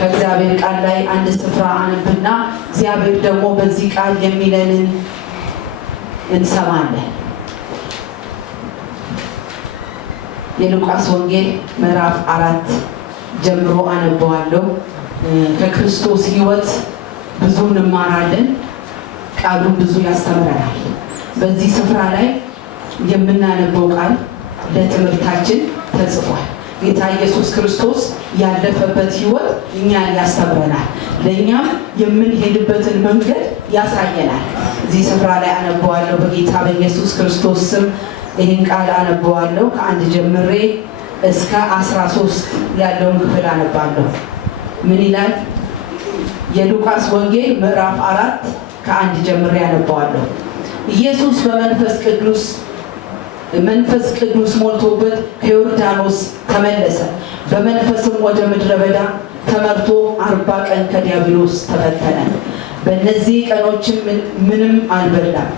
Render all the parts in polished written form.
ከእግዚአብሔር ቃል ላይ አንድ ስፍራ አንብና እግዚአብሔር ደግሞ በዚህ ቃል የሚለንን እንሰማለን። የሉቃስ ወንጌል ምዕራፍ 4 ጀምሮ አነበዋለሁ። ከክርስቶስ ሕይወት ብዙ እንማራለን። ቃሉ ብዙ ያስተምረናል። በዚህ ስፍራ ላይ የምናነበው ቃል ለትምህርታችን ተጽፏል። ጌታ ኢየሱስ ክርስቶስ ያለፈበት ሕይወት እኛን ያስተምረናል። ለእኛም የምንሄድበትን መንገድ ያሳየናል። እዚህ ስፍራ ላይ አነበዋለሁ። በጌታ በኢየሱስ ክርስቶስ ስም ይህን ቃል አነበዋለሁ። ከአንድ ጀምሬ እስከ 13 ያለውን ክፍል አነባለሁ። ምን ይላል? የሉቃስ ወንጌል ምዕራፍ 4 ከአንድ ጀምሬ አነባዋለሁ። ኢየሱስ መንፈስ ቅዱስ ሞልቶበት ከዮርዳኖስ ተመለሰ። በመንፈስም ወደ ምድረ በዳ ተመርቶ 40 ቀን ከዲያብሎስ ተፈተነ። በእነዚህ ቀኖችም ምንም አልበላም።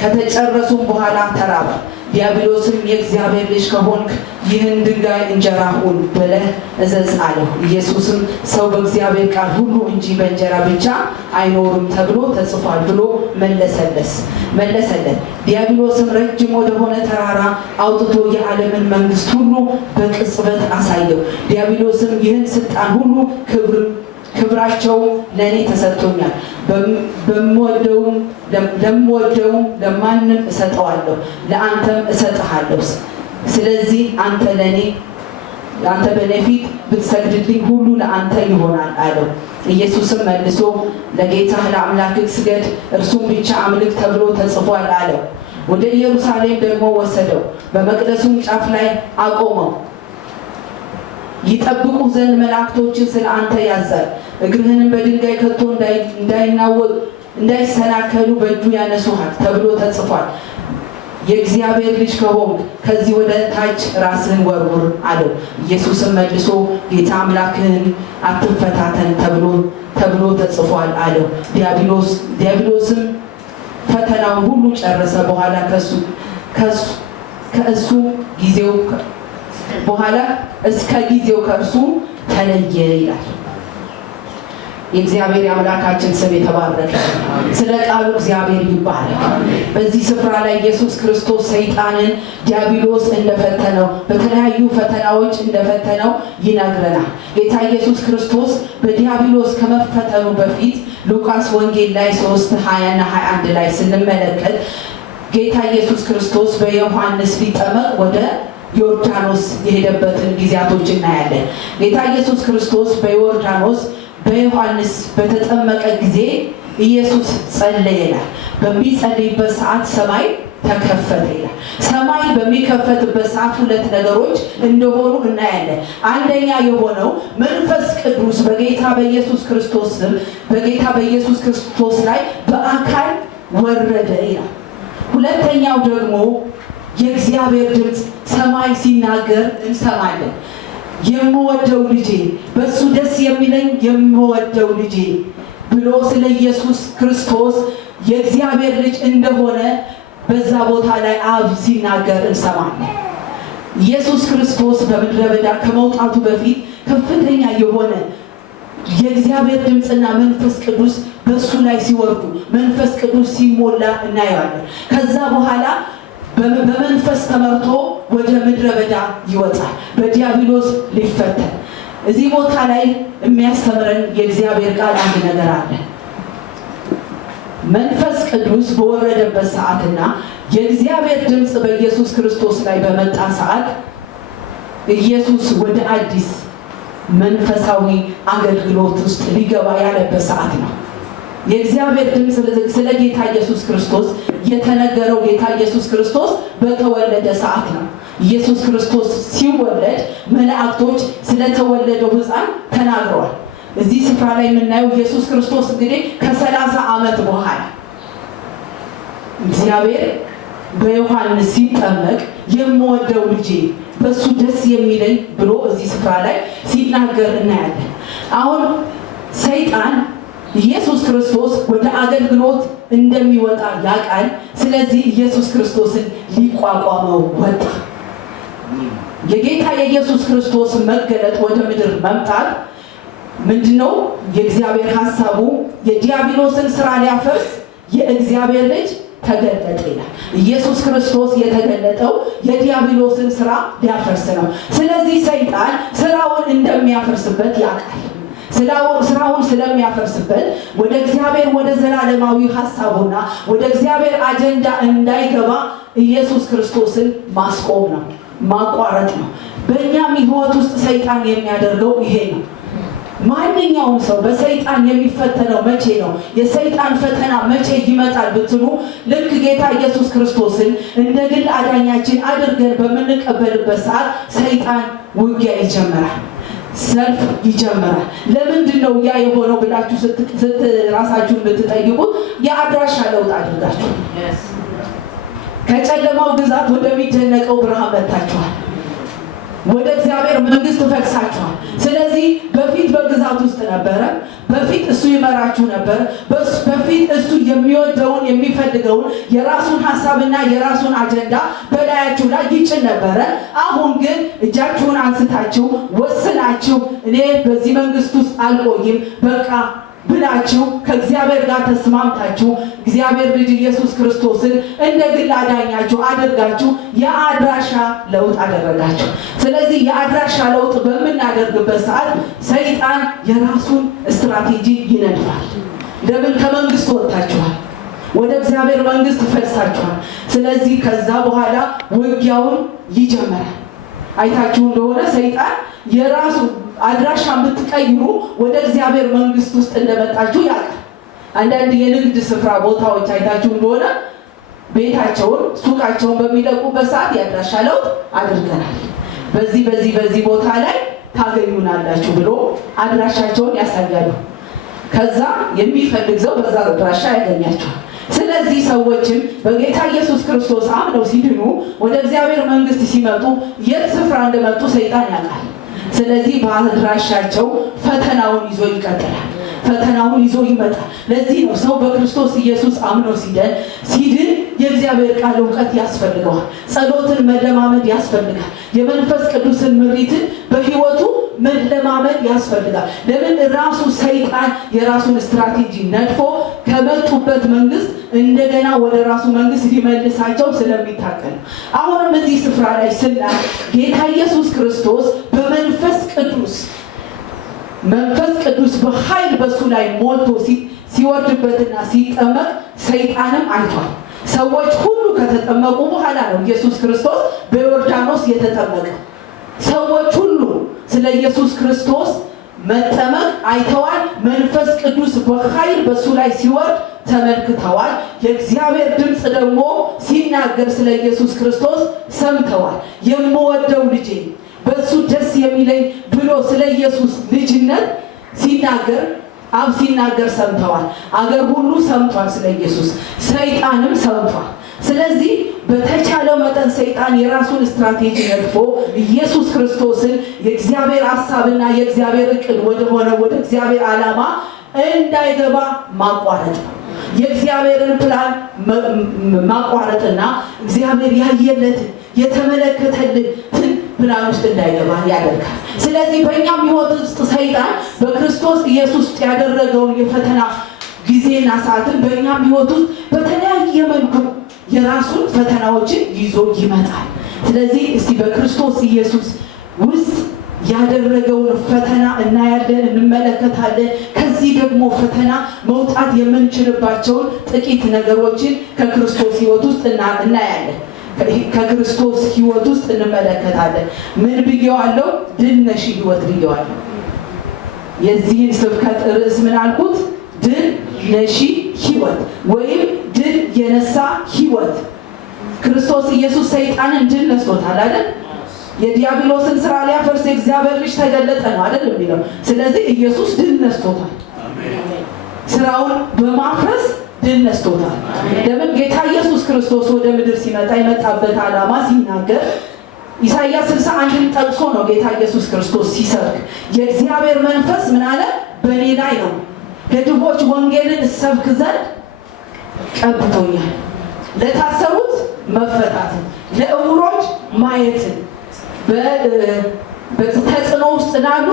ከተጨረሱም በኋላ ተራበ። ዲያብሎስም የእግዚአብሔር ልጅ ከሆንክ ይህን ድንጋይ እንጀራ ሁን ብለህ እዘዝ አለው። ኢየሱስም ሰው በእግዚአብሔር ቃል ሁሉ እንጂ በእንጀራ ብቻ አይኖርም ተብሎ ተጽፏል ብሎ መለሰለት። ዲያብሎስም ረጅም ወደሆነ ተራራ አውጥቶ የዓለምን መንግስት ሁሉ በቅጽበት አሳየው። ዲያብሎስም ይህን ስልጣን ሁሉ ክብራቸው ለእኔ ተሰጥቶኛል፣ ለምወደውም ለማንም እሰጠዋለሁ፣ ለአንተም እሰጥሃለሁ። ስለዚህ አንተ በእኔ ፊት ብትሰግድልኝ ሁሉ ለአንተ ይሆናል አለው። ኢየሱስም መልሶ ለጌታህ ለአምላክህ ስገድ፣ እርሱም ብቻ አምልክ ተብሎ ተጽፏል አለው። ወደ ኢየሩሳሌም ደግሞ ወሰደው፣ በመቅደሱም ጫፍ ላይ አቆመው። ይጠብቁ ዘንድ መላእክቶችን ስለ አንተ ያዛል፣ እግርህንም በድንጋይ ከቶ እንዳይሰናከሉ በእጁ ያነሱሃል ተብሎ ተጽፏል። የእግዚአብሔር ልጅ ከሆንክ ከዚህ ወደ ታች ራስህን ወርውር አለው። ኢየሱስም መልሶ ጌታ አምላክህን አትፈታተን ተብሎ ተጽፏል አለው። ዲያብሎስም ፈተናውን ሁሉ ጨረሰ በኋላ እስከ ጊዜው ከእርሱ ተለየ ይላል። የእግዚአብሔር የአምላካችን ስም የተባረከ። ስለ ቃሉ እግዚአብሔር ይባረክ። በዚህ ስፍራ ላይ ኢየሱስ ክርስቶስ ሰይጣንን ዲያብሎስ እንደፈተነው በተለያዩ ፈተናዎች እንደፈተነው ይነግረናል። ጌታ ኢየሱስ ክርስቶስ በዲያብሎስ ከመፈተኑ በፊት ሉቃስ ወንጌል ላይ 3:20 እና 21 ላይ ስንመለከት ጌታ ኢየሱስ ክርስቶስ በዮሐንስ ሊጠመቅ ወደ ዮርዳኖስ የሄደበትን ጊዜያቶች እናያለን። ጌታ ኢየሱስ ክርስቶስ በዮሐንስ በተጠመቀ ጊዜ ኢየሱስ ጸለየ ይላል። በሚጸልይበት ሰዓት ሰማይ ተከፈተ ይላል። ሰማይ በሚከፈትበት ሰዓት ሁለት ነገሮች እንደሆኑ እናያለን። አንደኛ የሆነው መንፈስ ቅዱስ በጌታ በኢየሱስ ክርስቶስ ላይ በአካል ወረደ ይላል። ሁለተኛው ደግሞ የእግዚአብሔር ድምፅ ሰማይ ሲናገር እንሰማለን። የምወደው ልጄ በሱ ደስ የሚለኝ የምወደው ልጄ ብሎ ስለ ኢየሱስ ክርስቶስ የእግዚአብሔር ልጅ እንደሆነ በዛ ቦታ ላይ አብ ሲናገር እንሰማለን። ኢየሱስ ክርስቶስ በምድረ በዳ ከመውጣቱ በፊት ከፍተኛ የሆነ የእግዚአብሔር ድምፅና መንፈስ ቅዱስ በሱ ላይ ሲወርዱ መንፈስ ቅዱስ ሲሞላ እናያለን። ከዛ በኋላ በመንፈስ ተመርቶ ወደ ምድረ በዳ ይወጣል በዲያብሎስ ሊፈተን። እዚህ ቦታ ላይ የሚያስተምረን የእግዚአብሔር ቃል አንድ ነገር አለ። መንፈስ ቅዱስ በወረደበት ሰዓትና የእግዚአብሔር ድምፅ በኢየሱስ ክርስቶስ ላይ በመጣ ሰዓት ኢየሱስ ወደ አዲስ መንፈሳዊ አገልግሎት ውስጥ ሊገባ ያለበት ሰዓት ነው። የእግዚአብሔር ድምፅ ስለ ጌታ ኢየሱስ ክርስቶስ የተነገረው ጌታ ኢየሱስ ክርስቶስ በተወለደ ሰዓት ነው። ኢየሱስ ክርስቶስ ሲወለድ መላእክቶች ስለተወለደው ሕፃን ተናግረዋል። እዚህ ስፍራ ላይ የምናየው ኢየሱስ ክርስቶስ እንግዲህ ከ30 ዓመት በኋላ እግዚአብሔር በዮሐንስ ሲጠመቅ የምወደው ልጄ በሱ ደስ የሚለኝ ብሎ እዚህ ስፍራ ላይ ሲናገር እናያለን። አሁን ሰይጣን ኢየሱስ ክርስቶስ ወደ አገልግሎት እንደሚወጣ ያውቃል። ስለዚህ ኢየሱስ ክርስቶስን ሊቋቋመው ወጣ። የጌታ የኢየሱስ ክርስቶስ መገለጥ ወደ ምድር መምጣት ምንድነው? የእግዚአብሔር ሐሳቡ የዲያብሎስን ስራ ሊያፈርስ የእግዚአብሔር ልጅ ተገለጠ ይላል። ኢየሱስ ክርስቶስ የተገለጠው የዲያብሎስን ስራ ሊያፈርስ ነው። ስለዚህ ሰይጣን ስራውን እንደሚያፈርስበት ያውቃል። ስራውን ስለሚያፈርስበት ወደ እግዚአብሔር ወደ ዘላለማዊ ሐሳቡና ወደ እግዚአብሔር አጀንዳ እንዳይገባ ኢየሱስ ክርስቶስን ማስቆም ነው፣ ማቋረጥ ነው። በእኛም ሕይወት ውስጥ ሰይጣን የሚያደርገው ይሄ ነው። ማንኛውም ሰው በሰይጣን የሚፈተነው መቼ ነው? የሰይጣን ፈተና መቼ ይመጣል ብትሉ ልክ ጌታ ኢየሱስ ክርስቶስን እንደ ግል አዳኛችን አድርገን በምንቀበልበት ሰዓት ሰይጣን ውጊያ ይጀምራል፣ ሰልፍ ይጀምራል። ለምንድን ነው ያ የሆነው ብላችሁ ራሳችሁን ብትጠይቁት የአድራሻ ለውጥ አድርጋችሁ ከጨለማው ግዛት ወደሚደነቀው ብርሃን መጥታችኋል። ወደ እግዚአብሔር መንግስት ፈክሳችኋል። ስለዚህ በፊት በግዛት ውስጥ ነበረ። በፊት እሱ ይመራችሁ ነበር። በፊት እሱ የሚወደውን የሚፈልገውን የራሱን ሐሳብና የራሱን አጀንዳ በላያችሁ ላይ ይጭን ነበረ። አሁን ግን እጃችሁን አንስታችሁ ወስናችሁ እኔ በዚህ መንግስት ውስጥ አልቆይም በቃ ብላችሁ ከእግዚአብሔር ጋር ተስማምታችሁ እግዚአብሔር ልጅ ኢየሱስ ክርስቶስን እንደ ግል አዳኛችሁ አድርጋችሁ የአድራሻ ለውጥ አደረጋችሁ። ስለዚህ የአድራሻ ለውጥ በምናደርግበት ሰዓት ሰይጣን የራሱን ስትራቴጂ ይነድፋል። ለምን? ከመንግስት ወጥታችኋል፣ ወደ እግዚአብሔር መንግስት ፈልሳችኋል። ስለዚህ ከዛ በኋላ ውጊያውን ይጀምራል። አይታችሁ እንደሆነ ሰይጣን የራሱ አድራሻ ብትቀይሩ ወደ እግዚአብሔር መንግስት ውስጥ እንደመጣችሁ ያውቃል። አንዳንድ የንግድ ስፍራ ቦታዎች አይታችሁ እንደሆነ ቤታቸውን ሱቃቸውን በሚለቁበት ሰዓት የአድራሻ ለውጥ አድርገናል፣ በዚህ ቦታ ላይ ታገኙናላችሁ ብሎ አድራሻቸውን ያሳያሉ። ከዛ የሚፈልግ ሰው በዛ አድራሻ ያገኛቸዋል። ስለዚህ ሰዎችም በጌታ ኢየሱስ ክርስቶስ አምነው ሲድኑ ወደ እግዚአብሔር መንግስት ሲመጡ የት ስፍራ እንደመጡ ሰይጣን ያውቃል። ስለዚህ በአድራሻቸው ፈተናውን ይዞ ይቀጥላል፣ ፈተናውን ይዞ ይመጣል። ለዚህ ነው ሰው በክርስቶስ ኢየሱስ አምኖ ሲድን የእግዚአብሔር ቃል እውቀት ያስፈልገዋል፣ ጸሎትን መለማመድ ያስፈልጋል፣ የመንፈስ ቅዱስን ምሪትን በህይወቱ መለማመድ ያስፈልጋል። ለምን? ራሱ ሰይጣን የራሱን ስትራቴጂ ነድፎ ከመጡበት መንግስት እንደገና ወደ ራሱ መንግስት ሊመልሳቸው ስለሚታገል። አሁንም እዚህ ስፍራ ላይ ስናይ ጌታ ኢየሱስ ክርስቶስ በመንፈስ ቅዱስ በኃይል በሱ ላይ ሞልቶ ሲወርድበትና ሲጠመቅ ሰይጣንም አይቷል። ሰዎች ሁሉ ከተጠመቁ በኋላ ነው ኢየሱስ ክርስቶስ በዮርዳኖስ የተጠመቀ። ሰዎች ሁሉ ስለ ኢየሱስ ክርስቶስ መጠመቅ አይተዋል። መንፈስ ቅዱስ በኃይል በሱ ላይ ሲወርድ ተመልክተዋል። የእግዚአብሔር ድምፅ ደግሞ ሲናገር ስለ ኢየሱስ ክርስቶስ ሰምተዋል። የምወደው ልጄ በሱ ደስ የሚለኝ ብሎ ስለ ኢየሱስ ልጅነት ሲናገር አብ ሲናገር ሰምተዋል። አገር ሁሉ ሰምቷል ስለ ኢየሱስ፣ ሰይጣንም ሰምቷል። ስለዚህ በተቻለው መጠን ሰይጣን የራሱን ስትራቴጂ ነድፎ ኢየሱስ ክርስቶስን የእግዚአብሔር ሐሳብና የእግዚአብሔር እቅድ ወደ እግዚአብሔር ዓላማ እንዳይገባ ማቋረጥ ነው። የእግዚአብሔርን ፕላን ማቋረጥና እግዚአብሔር ያየለትን የተመለከተልን ፕላን ውስጥ እንዳይገባ ያደርጋል። ስለዚህ በእኛም ሕይወት ውስጥ ሰይጣን በክርስቶስ ኢየሱስ ያደረገውን የፈተና ጊዜና ሰዓትን በእኛም ሕይወት ውስጥ በተለያየ መልኩ የራሱን ፈተናዎችን ይዞ ይመጣል። ስለዚህ እስቲ በክርስቶስ ኢየሱስ ውስጥ ያደረገውን ፈተና እናያለን፣ እንመለከታለን። ከዚህ ደግሞ ፈተና መውጣት የምንችልባቸውን ጥቂት ነገሮችን ከክርስቶስ ሕይወት ውስጥ እናያለን፣ ከክርስቶስ ሕይወት ውስጥ እንመለከታለን። ምን ብዬዋለሁ? ድል ነሺ ሕይወት ብዬዋለሁ። የዚህን ስብከት ርዕስ ምን አልኩት? ድል ነሺ ሕይወት ወይም ድል የነሳ ሕይወት። ክርስቶስ ኢየሱስ ሰይጣንን ድል ነስቶታል አይደል? የዲያብሎስን ስራ ሊያፈርስ የእግዚአብሔር ልጅ ተገለጠ ነው አይደል የሚለው። ስለዚህ ኢየሱስ ድል ነስቶታል። ስራውን በማፍረስ ድል ነስቶታል። ለምን? ጌታ ኢየሱስ ክርስቶስ ወደ ምድር ሲመጣ የመጣበት ዓላማ ሲናገር ኢሳይያስ 61ን ጠቅሶ ነው ጌታ ኢየሱስ ክርስቶስ ሲሰብክ የእግዚአብሔር መንፈስ ምን አለ? በእኔ ላይ ነው፣ ለድሆች ወንጌልን እሰብክ ዘንድ ቀብቶኛል፣ ለታሰሩት መፈታትን፣ ለዕውሮች ማየትን፣ በተጽዕኖ ውስጥ ላሉ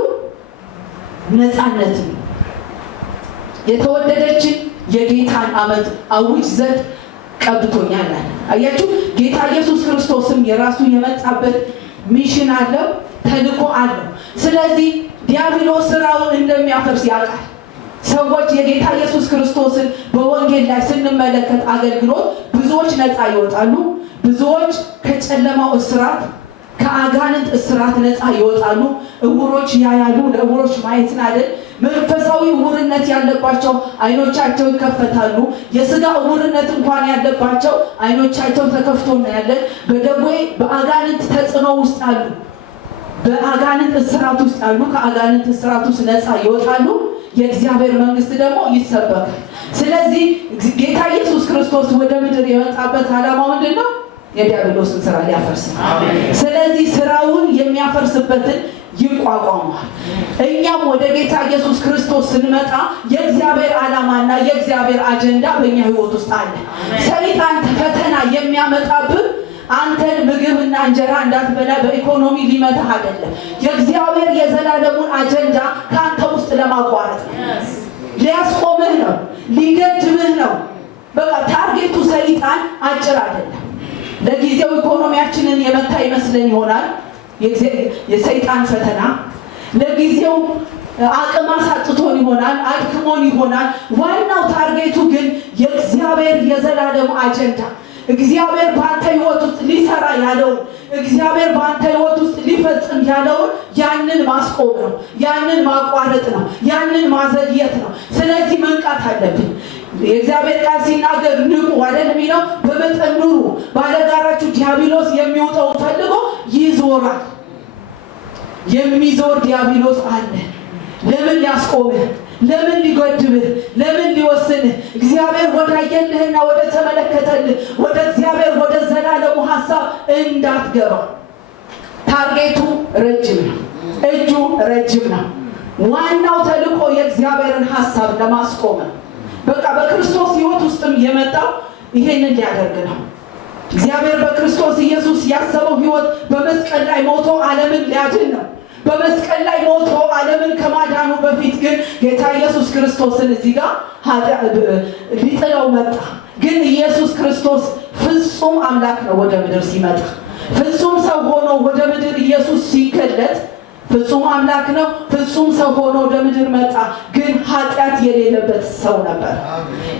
ነፃነት የተወደደችን የጌታን ዓመት አውጅ ዘንድ ቀብቶኛል። አያችሁ፣ ጌታ ኢየሱስ ክርስቶስም የራሱ የመጣበት ሚሽን አለው፣ ተልእኮ አለው። ስለዚህ ዲያብሎስ ስራውን እንደሚያፈርስ ያውቃል። ሰዎች የጌታ ኢየሱስ ክርስቶስን በወንጌል ላይ ስንመለከት አገልግሎት ብዙዎች ነፃ ይወጣሉ። ብዙዎች ከጨለማው እስራት ከአጋንንት እስራት ነፃ ይወጣሉ። እውሮች ያያሉ። ለእውሮች ማየትን አይደል፣ መንፈሳዊ እውርነት ያለባቸው አይኖቻቸው ይከፈታሉ። የስጋ እውርነት እንኳን ያለባቸው አይኖቻቸው ተከፍቶ እናያለን። በደዌ በአጋንንት ተጽዕኖ ውስጥ አሉ፣ በአጋንንት እስራት ውስጥ አሉ። ከአጋንንት እስራት ውስጥ ነፃ ይወጣሉ። የእግዚአብሔር መንግስት ደግሞ ይሰበካል። ስለዚህ ጌታ ኢየሱስ ክርስቶስ ወደ ምድር የመጣበት ዓላማ ምንድን ነው? የዲያብሎስን ስራ ሊያፈርስ ነው። ስለዚህ ስራውን የሚያፈርስበትን ይቋቋማል። እኛም ወደ ጌታ ኢየሱስ ክርስቶስ ስንመጣ የእግዚአብሔር ዓላማና የእግዚአብሔር አጀንዳ በእኛ ህይወት ውስጥ አለ። ሰይጣን ፈተና የሚያመጣብን አንተን ምግብና እንጀራ እንዳትበላ በኢኮኖሚ ሊመታህ አይደለም። የእግዚአብሔር የዘላለሙን አጀንዳ ከአንተ ውስጥ ለማቋረጥ ነው። ሊያስቆምህ ነው፣ ሊገድብህ ነው። በቃ ታርጌቱ ሰይጣን አጭር አይደለም። ለጊዜው ኢኮኖሚያችንን የመታ ይመስለን ይሆናል የሰይጣን ፈተና። ለጊዜው አቅም አሳጥቶን ይሆናል፣ አድክሞን ይሆናል። ዋናው ታርጌቱ ግን የእግዚአብሔር የዘላለም አጀንዳ፣ እግዚአብሔር በአንተ ህይወት ውስጥ ሊሰራ ያለውን፣ እግዚአብሔር በአንተ ህይወት ውስጥ ሊፈጽም ያለውን ያንን ማስቆም ነው፣ ያንን ማቋረጥ ነው፣ ያንን ማዘግየት ነው። ስለዚህ መንቃት አለብን። የእግዚአብሔር ቃል ሲናገር ንቁ አይደል የሚለው? በመጠን ኑሩ። ባለጋራችሁ ዲያብሎስ የሚውጠውን ፈልጎ ይዞራል። የሚዞር ዲያብሎስ አለ። ለምን ሊያስቆምህ? ለምን ሊጎድብህ? ለምን ሊወስንህ? እግዚአብሔር ወዳየልህና ወደ ተመለከተልህ ወደ እግዚአብሔር ወደ ዘላለሙ ሐሳብ እንዳትገባ። ታርጌቱ ረጅም ነው፣ እጁ ረጅም ነው። ዋናው ተልእኮ የእግዚአብሔርን ሐሳብ ለማስቆም ነው። በቃ በክርስቶስ ህይወት ውስጥም የመጣው ይሄንን ሊያደርግ ነው። እግዚአብሔር በክርስቶስ ኢየሱስ ያሰበው ህይወት በመስቀል ላይ ሞቶ ዓለምን ሊያድን ነው። በመስቀል ላይ ሞቶ ዓለምን ከማዳኑ በፊት ግን ጌታ ኢየሱስ ክርስቶስን እዚህ ጋር ሊጥለው መጣ። ግን ኢየሱስ ክርስቶስ ፍጹም አምላክ ነው። ወደ ምድር ሲመጣ ፍጹም ሰው ሆኖ ወደ ምድር ኢየሱስ ሲገለጥ ፍጹም አምላክ ነው። ፍጹም ሰው ሆኖ ወደ ምድር መጣ። ግን ኃጢአት የሌለበት ሰው ነበር።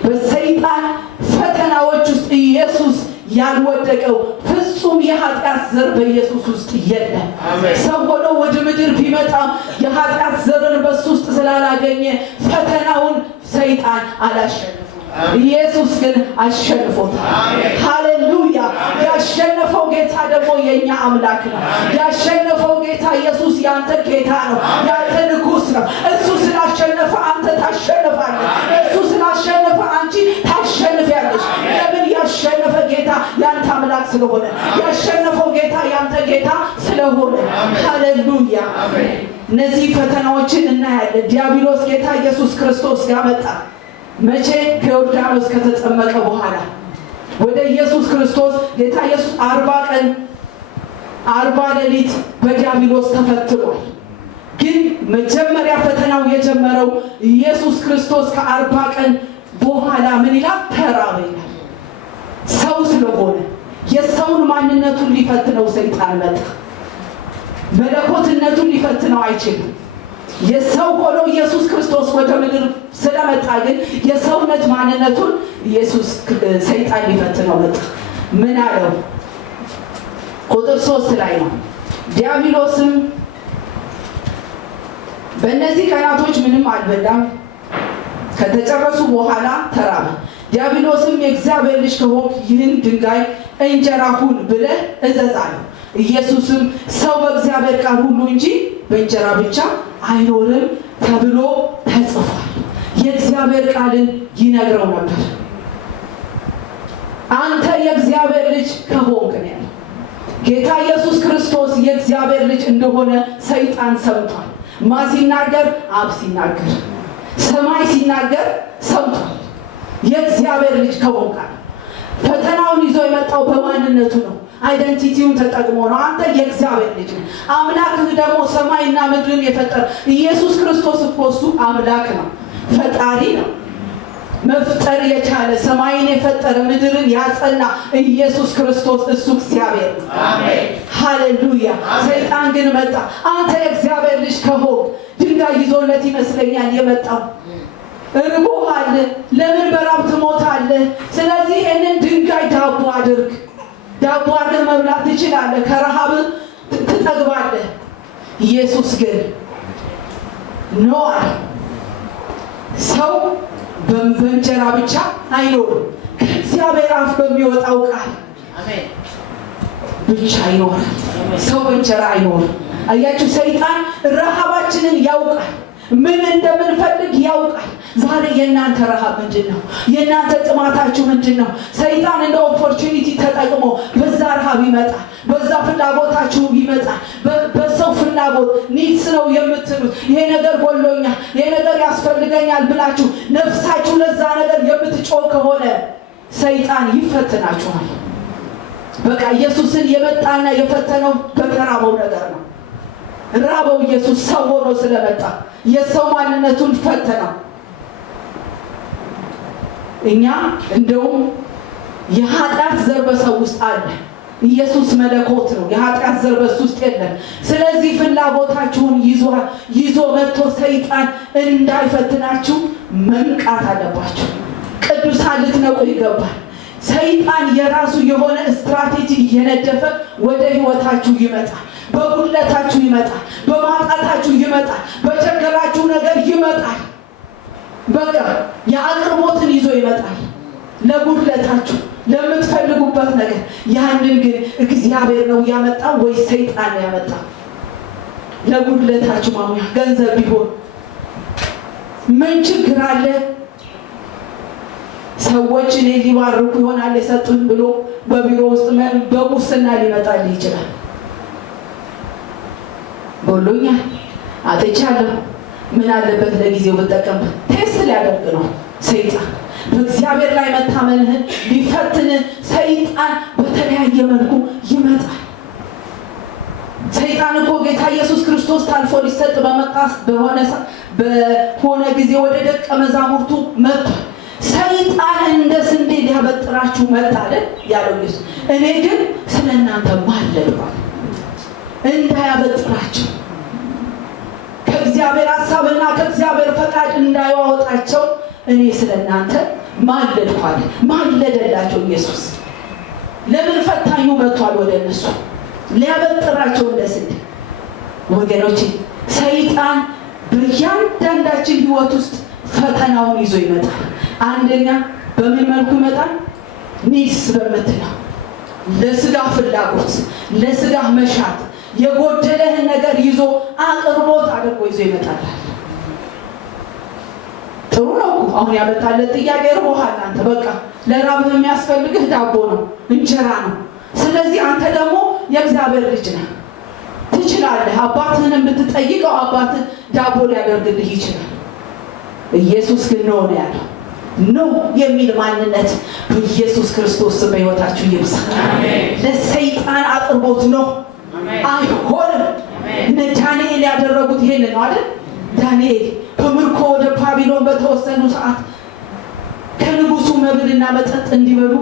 በሰይጣን ፈተናዎች ውስጥ ኢየሱስ ያልወደቀው ፍጹም የኃጢአት ዘር በኢየሱስ ውስጥ የለም። ሰው ሆኖ ወደ ምድር ቢመጣም የኃጢአት ዘርን በሱ ውስጥ ስላላገኘ ፈተናውን ሰይጣን አላሸነፈም። ኢየሱስ ግን አሸንፎታል። ሃሌሉያ! ያሸነፈው ጌታ ደግሞ የኛ አምላክ ነው። ያሸነፈው ጌታ ኢየሱስ ያንተ ጌታ ነው፣ ያንተ ንጉስ ነው። እሱ ስላሸነፈ አንተ ታሸንፋለህ። እሱ ስላሸነፈ አንቺ ታሸንፊያለሽ። ለምን? ያሸነፈ ጌታ ያንተ አምላክ ስለሆነ፣ ያሸነፈው ጌታ ያንተ ጌታ ስለሆነ። ሃሌሉያ! እነዚህ ፈተናዎችን እናያለን። ዲያብሎስ ጌታ ኢየሱስ ክርስቶስ ጋር መጣ። መቼ? ከዮርዳኖስ ከተጠመቀ በኋላ ወደ ኢየሱስ ክርስቶስ ጌታ ኢየሱስ 40 ቀን 40 ሌሊት በዲያብሎስ ተፈትኗል። ግን መጀመሪያ ፈተናው የጀመረው ኢየሱስ ክርስቶስ ከ40 ቀን በኋላ ምን ይላል? ተራበ ይላል። ሰው ስለሆነ የሰውን ማንነቱን ሊፈትነው ሰይጣን መጣ። መለኮትነቱን ሊፈትነው አይችልም። የሰው ሆኖ ኢየሱስ ክርስቶስ ወደ ምድር ስለመጣ ግን የሰውነት ማንነቱን ኢየሱስ ሰይጣን ሊፈትነው መጣ። ምን አለው? ቁጥር 3 ላይ ነው። ዲያብሎስም በእነዚህ ቀናቶች ምንም አልበላም፣ ከተጨረሱ በኋላ ተራበ። ዲያብሎስም የእግዚአብሔር ልጅ ከሆንክ ይህን ድንጋይ እንጀራ ሁን ብለህ እዘዝ አለው። ኢየሱስም ሰው በእግዚአብሔር ቃል ሁሉ እንጂ በእንጀራ ብቻ አይኖርም ተብሎ ተጽፏል። የእግዚአብሔር ቃልን ይነግረው ነበር። አንተ የእግዚአብሔር ልጅ ከሆንክ ነው ያለው። ጌታ ኢየሱስ ክርስቶስ የእግዚአብሔር ልጅ እንደሆነ ሰይጣን ሰምቷል። ማ ሲናገር? አብ ሲናገር፣ ሰማይ ሲናገር ሰምቷል። የእግዚአብሔር ልጅ ከሆንክ ፈተናውን ይዞ የመጣው በማንነቱ ነው። አይደንቲቲውን ተጠቅሞ ነው። አንተ የእግዚአብሔር ልጅ ነህ። አምላክህ ደግሞ ሰማይና ምድርን የፈጠረ ኢየሱስ ክርስቶስ እኮ እሱ አምላክ ነው፣ ፈጣሪ ነው። መፍጠር የቻለ ሰማይን የፈጠረ ምድርን ያጸና ኢየሱስ ክርስቶስ እሱ እግዚአብሔር ነው። አሜን ሃሌሉያ። ሰይጣን ግን መጣ። አንተ የእግዚአብሔር ልጅ ከሆንክ ድንጋይ ይዞለት ይመስለኛል የመጣው። እርቦሃል፣ ለምን በራብ ትሞታለህ? ስለዚህ ይሄንን ድንጋይ ዳቦ አድርግ። ዳቦ አድርገህ መብላት ትችላለህ፣ ከረሃብ ትጠግባለህ። ኢየሱስ ግን ኖ አለ። ሰው በእንጀራ ብቻ አይኖርም፣ ከእግዚአብሔር አፍ በሚወጣው ቃል ብቻ ይኖራል። ሰው በእንጀራ አይኖርም። አያችሁ፣ ሰይጣን ረሃባችንን ያውቃል፣ ምን እንደምንፈልግ ያውቃል። ዛሬ የእናንተ ረሃብ ምንድን ነው? የእናንተ ጥማታችሁ ምንድን ነው? ሰይጣን እንደ ኦፖርቹኒቲ ተጠቅሞ በዛ ረሃብ ይመጣል፣ በዛ ፍላጎታችሁ ይመጣል። በሰው ፍላጎት ኒድስ ነው የምትሉት፣ ይሄ ነገር ጎሎኛል፣ ይሄ ነገር ያስፈልገኛል ብላችሁ ነፍሳችሁ ለዛ ነገር የምትጮህ ከሆነ ሰይጣን ይፈትናችኋል። በቃ ኢየሱስን የመጣና የፈተነው በተራበው ነገር ነው። ራበው። ኢየሱስ ሰው ሆኖ ስለመጣ የሰው ማንነቱን ፈተነው። እኛ እንደውም የኃጢአት ዘር በሰው ውስጥ አለ። ኢየሱስ መለኮት ነው፣ የኃጢአት ዘር በሱ ውስጥ የለም። ስለዚህ ፍላጎታችሁን ይዞ መጥቶ ሰይጣን እንዳይፈትናችሁ መንቃት አለባችሁ። ቅዱሳን ልትነቁ ይገባል። ሰይጣን የራሱ የሆነ ስትራቴጂ እየነደፈ ወደ ህይወታችሁ ይመጣል። በጉድለታችሁ ይመጣል፣ በማጣታችሁ ይመጣል፣ በቸገራችሁ ነገር ይመጣል። በቃ የአቅርቦትን ይዞ ይመጣል ለጉድለታችሁ፣ ለምትፈልጉበት ነገር። ያንን ግን እግዚአብሔር ነው ያመጣው ወይ ሰይጣን ነው ያመጣው? ለጉድለታችሁ ማሙያ ገንዘብ ቢሆን ምን ችግር አለ? ሰዎች እኔ ሊባርኩ ይሆናል የሰጡን ብሎ በቢሮ ውስጥ በሙስና ሊመጣል ይችላል። ቦሎኛል፣ አጥቻለሁ፣ ምን አለበት ለጊዜው ብጠቀምበት? ቴስት ሊያደርግ ነው ሰይጣን። በእግዚአብሔር ላይ መታመንህን ሊፈትን ሰይጣን በተለያየ መልኩ ይመጣል። ሰይጣን እኮ ጌታ ኢየሱስ ክርስቶስ ታልፎ ሊሰጥ በሆነ ጊዜ ወደ ደቀ መዛሙርቱ መጥቷል። ሰይጣን እንደ ስንዴ ሊያበጥራችሁ መጣ አይደል ያለው ኢየሱስ። እኔ ግን ስለእናንተ ማለድኳል እንዳያበጥራቸው፣ ከእግዚአብሔር ሐሳብና ከእግዚአብሔር ፈቃድ እንዳይዋወጣቸው እኔ ስለእናንተ ማለድኳል። ማለደላቸው ኢየሱስ። ለምን? ፈታኙ መጥቷል ወደ እነሱ ሊያበጥራቸው እንደ ስንዴ። ወገኖቼ ሰይጣን በእያንዳንዳችን ህይወት ውስጥ ፈተናውን ይዞ ይመጣል። አንደኛ በምን መልኩ ይመጣል? ኒድስ በምትለው ለስጋ ፍላጎት፣ ለስጋ መሻት የጎደለህን ነገር ይዞ አቅርቦት አድርጎ ይዞ ይመጣል። ጥሩ ነው። አሁን ያመጣለት ጥያቄ ርቦሃል አንተ፣ በቃ ለራብህ የሚያስፈልግህ ዳቦ ነው፣ እንጀራ ነው። ስለዚህ አንተ ደግሞ የእግዚአብሔር ልጅ ነህ፣ ትችላለህ። አባትህን ብትጠይቀው አባትህ ዳቦ ሊያደርግልህ ይችላል። ኢየሱስ ግን ነው ያለው። ነው የሚል ማንነት በኢየሱስ ክርስቶስ በሕይወታችሁ ይብዛ። ለሰይጣን አቅርቦት ነው አይሆንም። እነ ዳንኤል ያደረጉት ይሄን ነው አይደል? ዳንኤል በምርኮ ወደ ባቢሎን በተወሰኑ ሰዓት ከንጉሱ መብልና መጠጥ እንዲበሉ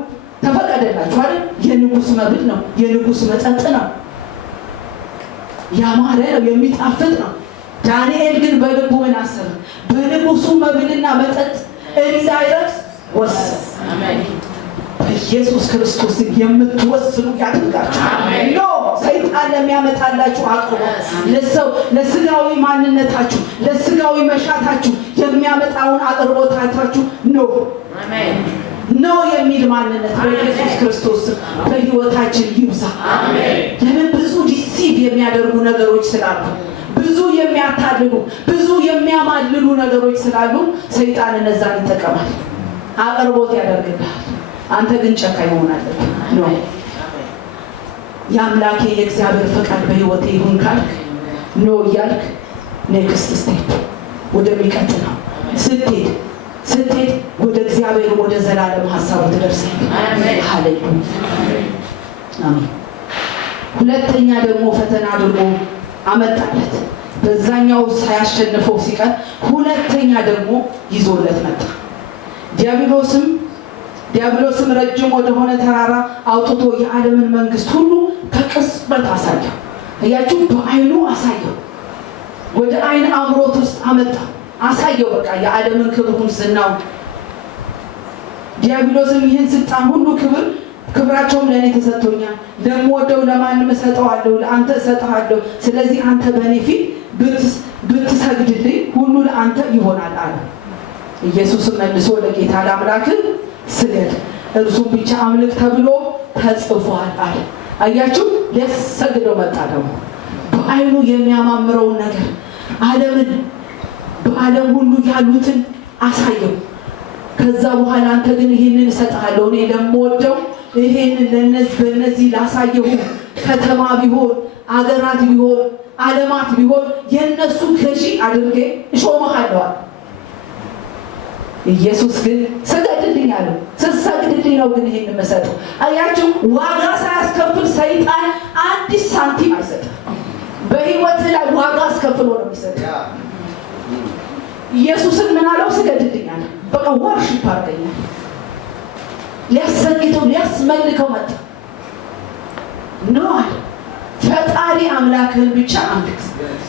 ተፈቀደላቸው አይደል? የንጉስ መብል ነው፣ የንጉስ መጠጥ ነው፣ ያማረ ነው፣ የሚጣፍጥ ነው። ዳንኤል ግን በልቡ ምን አሰበ? በንጉሱ መብልና መጠጥ እንዳይረክስ ወሰነ። አሜን። በኢየሱስ ክርስቶስ የምትወስኑ ያድርጋችሁ። አሜን። ኖ ሰይጣን ለሚያመጣላችሁ አቅርቦት፣ ለስጋዊ ማንነታችሁ፣ ለስጋዊ መሻታችሁ የሚያመጣውን አቅርቦታችሁ ኖ አሜን ኖ የሚል ማንነት በኢየሱስ ክርስቶስ በሕይወታችን ይብዛ። አሜን። ለምን? ብዙ ዲሲቭ የሚያደርጉ ነገሮች ስላሉ፣ ብዙ የሚያታልሉ፣ ብዙ የሚያማልሉ ነገሮች ስላሉ ሰይጣን እነዛን ይጠቀማል፣ አቅርቦት ያደርግልሃል። አንተ ግን ጨካኝ መሆን አለብህ ነው። የአምላኬ የእግዚአብሔር ፈቃድ በሕይወቴ ይሁን ካልክ ኖ እያልክ ኔክስት ስቴፕ ወደሚቀጥለው ስትሄድ ወደ እግዚአብሔር ወደ ዘላለም ሐሳቡ ትደርሳለህ። አሜን። ሃሌሉያ አሜን። ሁለተኛ ደግሞ ፈተና አድርጎ አመጣለት። በዛኛው ሳያሸንፈው ሲቀር ሁለተኛ ደግሞ ይዞለት መጣ። ዲያብሎስም ረጅም ወደሆነ ተራራ አውጥቶ የዓለምን መንግስት ሁሉ ከቅጽበት አሳየው። እያችሁ በአይኑ አሳየው። ወደ አይን አምሮት ውስጥ አመጣ አሳየው። በቃ የዓለምን ክብሩን ዝናው። ዲያብሎስም ይህን ስልጣን ሁሉ ክብራቸውም ለእኔ ተሰጥቶኛል፣ ለምወደው ለማንም እሰጠዋለሁ፣ ለአንተ እሰጥሃለሁ። ስለዚህ አንተ በእኔ ፊት ብትሰግድልኝ ሁሉ ለአንተ ይሆናል አለ። ኢየሱስም መልሶ ለጌታ ለአምላክህ ስገድ፣ እርሱም ብቻ አምልክ ተብሎ ተጽፏል አለ። አያችሁ፣ ሊያሰግደው መጣ። ደግሞ በአይኑ የሚያማምረውን ነገር በዓለም ሁሉ ያሉትን አሳየው። ከዛ በኋላ አንተ ግን ይህንን እሰጥሃለሁ፣ እኔ ለምወደው ይሄንን በእነዚህ ላሳየሁ ከተማ ቢሆን አገራት ቢሆን ዓለማት ቢሆን የእነሱ ገዢ አድርጌ እሾምሃለሁ። ኢየሱስ ግን ስገድልኝ አለው። ስትሰግድልኝ ነው ግን ይሄን የምሰጠው። አያችሁ፣ ዋጋ ሳያስከፍል ሰይጣን አንዲት ሳንቲም አይሰጥም። በህይወት ላይ ዋጋ አስከፍሎ ነው የሚሰጠው። ኢየሱስን ምን አለው? ስገድልኝ አለ። በቃ ወርሺፕ አድርገኛል። ሊያሰግደው ሊያስመልከው መጣ ነው አለ። ፈጣሪ አምላክህን ብቻ አምልክ፣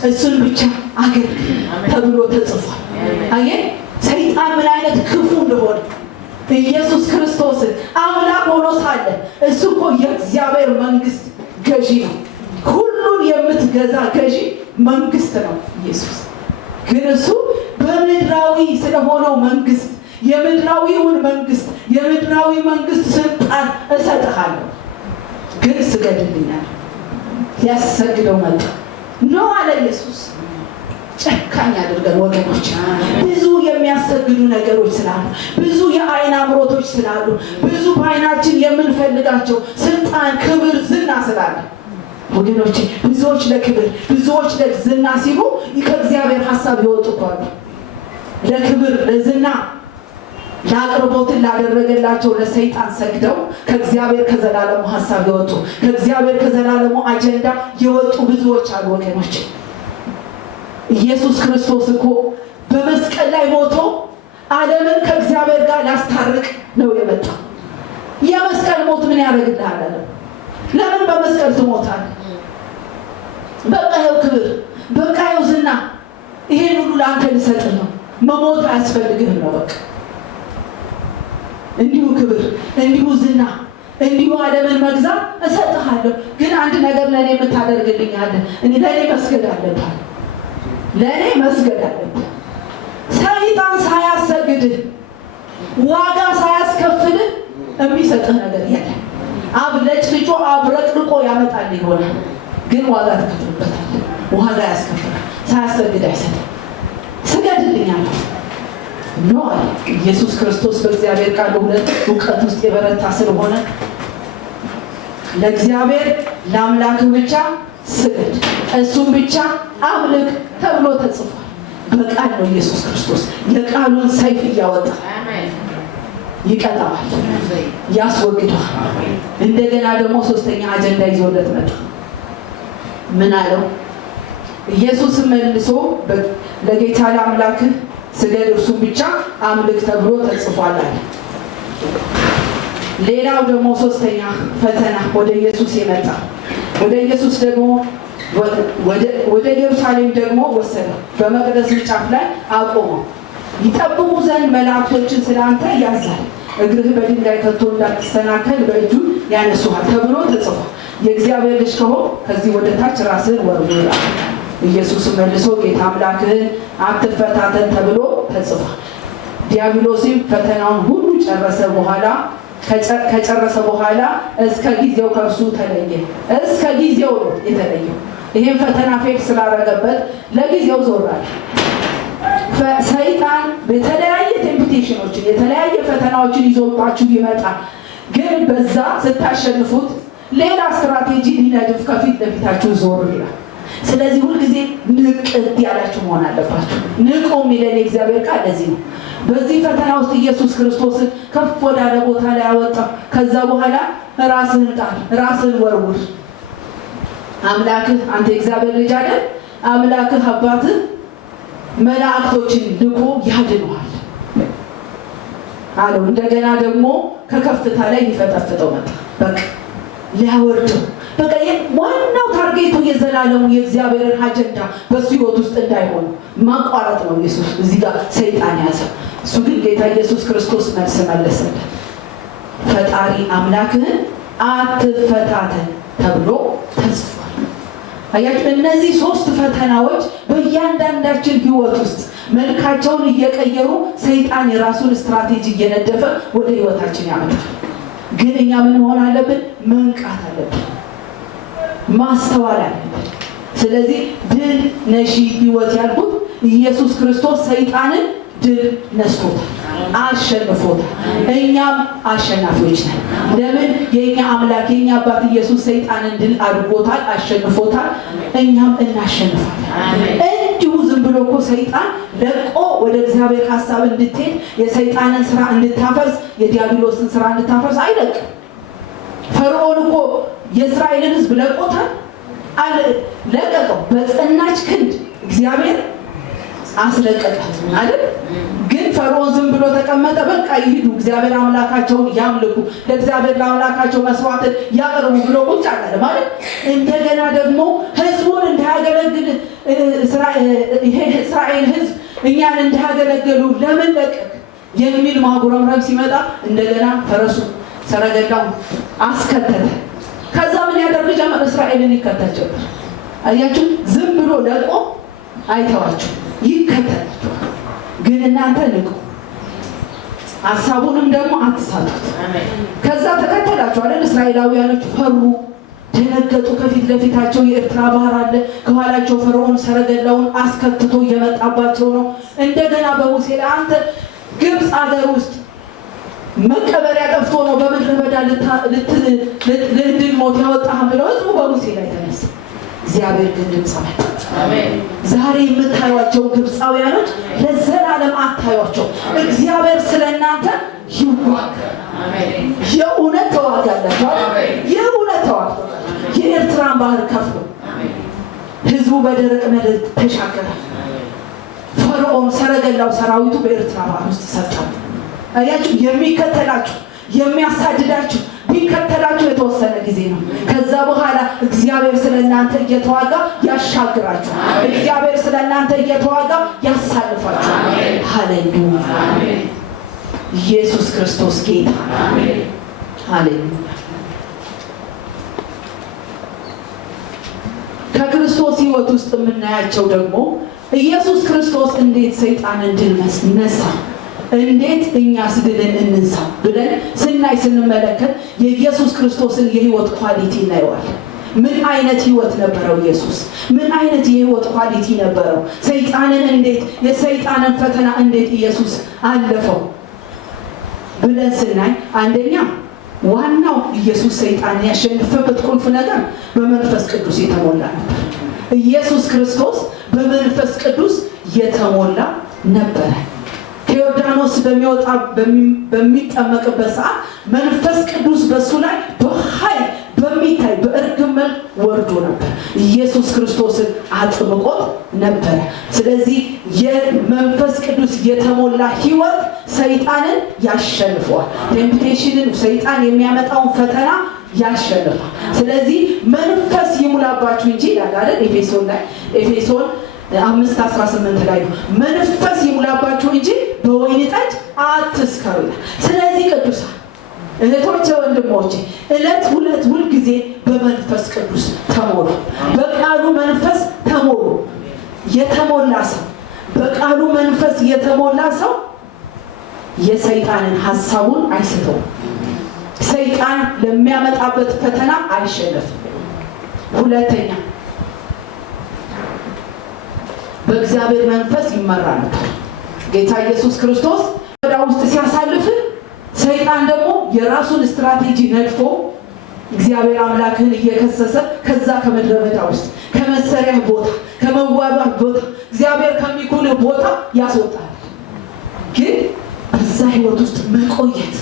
እሱን ብቻ አገልግል ተብሎ ተጽፏል። አየህ ሰይጣን ምን አይነት ክፉ እንደሆነ። ኢየሱስ ክርስቶስን አምላክ ሆኖ ሳለ እሱ እኮ የእግዚአብሔር መንግስት ገዢ ነው። ሁሉን የምትገዛ ገዢ መንግስት ነው ኢየሱስ። ግን እሱ በምድራዊ ስለሆነው መንግስት የምድራዊውን መንግስት ስልጣን እሰጥሃለሁ፣ ግን ስገድልኛል። ሊያሰግደው መጣ ነው አለ ኢየሱስ። ጨካኝ አድርገን ወገኖች፣ ብዙ የሚያሰግዱ ነገሮች ስላሉ፣ ብዙ የአይን አምሮቶች ስላሉ፣ ብዙ በአይናችን የምንፈልጋቸው ስልጣን፣ ክብር፣ ዝና ስላለ ወገኖች፣ ብዙዎች ለክብር ብዙዎች ለዝና ሲሉ ከእግዚአብሔር ሐሳብ ይወጡባሉ። ለክብር ለዝና ለአቅርቦትን ላደረገላቸው ለሰይጣን ሰግደው ከእግዚአብሔር ከዘላለሙ ሐሳብ የወጡ ከእግዚአብሔር ከዘላለሙ አጀንዳ የወጡ ብዙዎች አሉ ወገኖች። ኢየሱስ ክርስቶስ እኮ በመስቀል ላይ ሞቶ ዓለምን ከእግዚአብሔር ጋር ሊያስታርቅ ነው የመጣው። የመስቀል ሞት ምን ያደርግልሃል አለ። ለምን በመስቀል ትሞታለህ? በቃ ይኸው ክብር፣ በቃ ይኸው ዝና፣ ይሄን ሁሉ ለአንተ ልሰጥህ ነው። መሞት አያስፈልግህም ነው በቃ። እንዲሁ ክብር፣ እንዲሁ ዝና፣ እንዲሁ ዓለምን መግዛት እሰጥሃለሁ፣ ግን አንድ ነገር ለእኔ የምታደርግልኝ አለ። ለእኔ መስገድ አለብህ፣ ለእኔ መስገድ አለብህ። ሰይጣን ሳያሰግድህ ዋጋ ሳያስከፍልህ የሚሰጥህ ነገር የለም። አብለጭልጮ አብረቅርቆ ያመጣል ይሆናል፣ ግን ዋጋ ትከፍልበታለህ። ዋጋ ያስከፍላል። ሳያሰግድ አይሰጥም። ስገድልኝ አለ ነው አለ ኢየሱስ ክርስቶስ። በእግዚአብሔር ቃል እውቀት ውስጥ የበረታ ስለሆነ ለእግዚአብሔር ለአምላክ ብቻ ስገድ፣ እሱም ብቻ አምልክ ተብሎ ተጽፏል። በቃል ነው ኢየሱስ ክርስቶስ የቃሉን ሰይፍ እያወጣ ይቀጣዋል፣ ያስወግደዋል። እንደገና ደግሞ ሶስተኛ አጀንዳ ይዞለት መጣ። ምን አለው? ኢየሱስም መልሶ ለጌታ ለአምላክህ ስገድ፣ እርሱም ብቻ አምልክ ተብሎ ተጽፏል አለ። ሌላው ደግሞ ሶስተኛ ፈተና ወደ ኢየሱስ የመጣ ወደ ኢየሱስ ደግሞ ወደ ኢየሩሳሌም ደግሞ ወሰደው። በመቅደስ ጫፍ ላይ አቆመው። ይጠብቁ ዘንድ መላእክቶችን ስለአንተ ያዛል፣ እግርህ በድንጋይ ከቶ እንዳትሰናከል በእጁ ያነሱሃል ተብሎ ተጽፏል። የእግዚአብሔር ልጅ ከሆንክ ከዚህ ወደ ታች ራስህን ወርውር። ኢየሱስ መልሶ ጌታ አምላክህን አትፈታተን ተብሎ ተጽፏል። ዲያብሎስም ፈተናውን ሁሉ ከጨረሰ በኋላ እስከ ጊዜው ከእርሱ ተለየ። እስከ ጊዜው ነው የተለየው። ይሄን ፈተና ፌል ስላደረገበት ለጊዜው ዞራል። ሰይጣን የተለያየ ቴምፕቴሽኖችን የተለያየ ፈተናዎችን ይዞባችሁ ይመጣል። ግን በዛ ስታሸንፉት ሌላ ስትራቴጂ ሊነድፍ ከፊት ለፊታችሁ ዞር ይላል። ስለዚህ ሁልጊዜ ንቅት ያላችሁ መሆን አለባችሁ። ንቁ የሚለን የእግዚአብሔር ቃል ለዚህ ነው። በዚህ ፈተና ውስጥ ኢየሱስ ክርስቶስን ከፍ ወዳለ ቦታ ላይ አወጣው። ከዛ በኋላ ራስህን ጣል፣ ራስህን ወርውር፣ አምላክህ አንተ እግዚአብሔር ልጅ አይደል? አምላክህ አባትህ መላእክቶችን ልኮ ያድነዋል አለው። እንደገና ደግሞ ከከፍታ ላይ ሊፈጠፍጠው መጣ። በቃ ሊያወርደው በቃ ዋናው ታርጌቱ የዘላለሙ የእግዚአብሔርን አጀንዳ በሱ ህይወት ውስጥ እንዳይሆን ማቋረጥ ነው ኢየሱስ እዚህ ጋር ሰይጣን ያዘ። እሱ ግን ጌታ ኢየሱስ ክርስቶስ መልስ መለሰለት። ፈጣሪ አምላክህን አትፈታተን ተብሎ ተጽፏል። አያችሁ፣ እነዚህ 3 ፈተናዎች በእያንዳንዳችን ህይወት ውስጥ መልካቸውን እየቀየሩ ሰይጣን የራሱን ስትራቴጂ እየነደፈ ወደ ህይወታችን ያመጣል። ግን እኛ ምን መሆን አለብን? መንቃት አለብን፣ ማስተዋል አለብን። ስለዚህ ድል ነሺ ህይወት ያልኩት ኢየሱስ ክርስቶስ ሰይጣንን ድል ነስቶታል፣ አሸንፎታል። እኛም አሸናፊዎች ነን። ለምን? የኛ አምላክ የኛ አባት ኢየሱስ ሰይጣንን ድል አድርጎታል፣ አሸንፎታል። እኛም እናሸንፋለን። እንዲሁ ዝም ብሎ እኮ ሰይጣን ለቆ ወደ እግዚአብሔር ሐሳብ እንድትሄድ የሰይጣንን ስራ እንድታፈርስ የዲያብሎስን ስራ እንድታፈርስ አይለቅም። ፈርዖን እኮ የእስራኤልን ህዝብ ለቆታል፣ ለቀቀው። በጸናች ክንድ እግዚአብሔር አስለቀቀ አይደል? ግን ፈርዖን ዝም ብሎ ተቀመጠ። በቃ ይሄዱ እግዚአብሔር አምላካቸውን ያምልኩ፣ ለእግዚአብሔር ለአምላካቸው መስዋዕትን ያቀርቡ ብሎ ቁጭ አለ ማለት። እንደገና ደግሞ ህዝቡን እንዳያገለግል እስራኤል ህዝብ እኛን እንዳያገለግሉ ለምን ለቀቅ የሚል ማጉረምረም ሲመጣ እንደገና ፈረሱ ሰረገላው አስከተተ። ከዛ ምን ያደርግ ጀመር? እስራኤልን ይከተል ጀመር። አያችሁ፣ ዝም ብሎ ለቆ አይተዋችሁ ይከተላችሁ። ግን እናንተ ንቁ፣ ሐሳቡንም ደግሞ አትሳቱት። ከዛ ተከተላችሁ አይደል? እስራኤላውያኖች ፈሩ፣ ደነገጡ። ከፊት ለፊታቸው የኤርትራ ባህር አለ፣ ከኋላቸው ፈርዖን ሰረገላውን አስከትቶ እየመጣባቸው ነው። እንደገና በሙሴ ላይ አንተ ግብፅ ሀገር ውስጥ መቀበሪያ ጠፍቶ ነው በምድረ በዳ ልንሞት ያወጣህ ብለው ህዝቡ በሙሴ ላይ ተነሳ። እግዚአብሔር ግን ድምፅ መጣ። ዛሬ የምታዩቸው ግብፃውያኖች ለዘላለም አታዩቸው። እግዚአብሔር ስለእናንተ ይዋጋል። የእውነት ተዋጋላችሁ። የእውነት ተዋግቶ የኤርትራን ባህር ከፍሎ ህዝቡ በደረቅ ምድር ተሻገረ። ፈርዖን ሰረገላው ሰራዊቱ በኤርትራ ባህር ውስጥ ሰጠው። አያችሁ፣ የሚከተላችሁ የሚያሳድዳችሁ ቢከተላችሁ የተወሰነ ጊዜ ነው። ከዛ በኋላ እግዚአብሔር ስለእናንተ እየተዋጋ ያሻግራችኋል። እግዚአብሔር ስለእናንተ እየተዋጋ ያሳልፋችኋል። ሃሌሉያ! ኢየሱስ ክርስቶስ ጌታ። ሃሌሉያ! ከክርስቶስ ህይወት ውስጥ የምናያቸው ደግሞ ኢየሱስ ክርስቶስ እንዴት ሰይጣንን ድል ነሳ፣ እንዴት እኛስ ድልን እንንሳ ብለን ስንመለከት የኢየሱስ ክርስቶስን የህይወት ኳሊቲ እናየዋለን። ምን አይነት ህይወት ነበረው ኢየሱስ? ምን አይነት የህይወት ኳሊቲ ነበረው? ሰይጣንን እንዴት የሰይጣንን ፈተና እንዴት ኢየሱስ አለፈው ብለን ስናይ አንደኛ ዋናው ኢየሱስ ሰይጣንን ያሸነፈበት ቁልፍ ነገር በመንፈስ ቅዱስ የተሞላ ነበር። ኢየሱስ ክርስቶስ በመንፈስ ቅዱስ የተሞላ ነበረ። ከዮርዳኖስ በሚጠመቅበት ሰዓት መንፈስ ቅዱስ በሱ ላይ በኃይል በሚታይ በእርግብ መልክ ወርዶ ነበር። ኢየሱስ ክርስቶስን አጥምቆት ነበረ። ስለዚህ የመንፈስ ቅዱስ የተሞላ ህይወት ሰይጣንን ያሸንፈዋል። ቴምፕቴሽንን ሰይጣን የሚያመጣውን ፈተና ያሸንፋል። ስለዚህ መንፈስ ይሙላባችሁ እንጂ ይላል ኤፌሶን 5:18 ላይ ነው። መንፈስ ይሙላባችሁ እንጂ በወይን ጠጅ አትስከሩ ይላል። ስለዚህ ቅዱሳን እህቶቼ፣ ወንድሞቼ ሁል ጊዜ በመንፈስ ቅዱስ ተሞሉ። በቃሉ መንፈስ ተሞሉ። የተሞላ ሰው በቃሉ መንፈስ የተሞላ ሰው የሰይጣንን ሐሳቡን አይስተውም። ሰይጣን ለሚያመጣበት ፈተና አይሸነፍም። ሁለተኛ በእግዚአብሔር መንፈስ ይመራ ነበር። ጌታ ኢየሱስ ክርስቶስ ወደ ውስጥ ሲያሳልፍ ሰይጣን ደግሞ የራሱን ስትራቴጂ ነድፎ እግዚአብሔር አምላክን እየከሰሰ ከዛ ከምድረ በዳ ውስጥ ከመሰሪያ ቦታ ከመዋባ ቦታ እግዚአብሔር ከሚኩል ቦታ ያስወጣል። ግን በዛ ህይወት ውስጥ መቆየት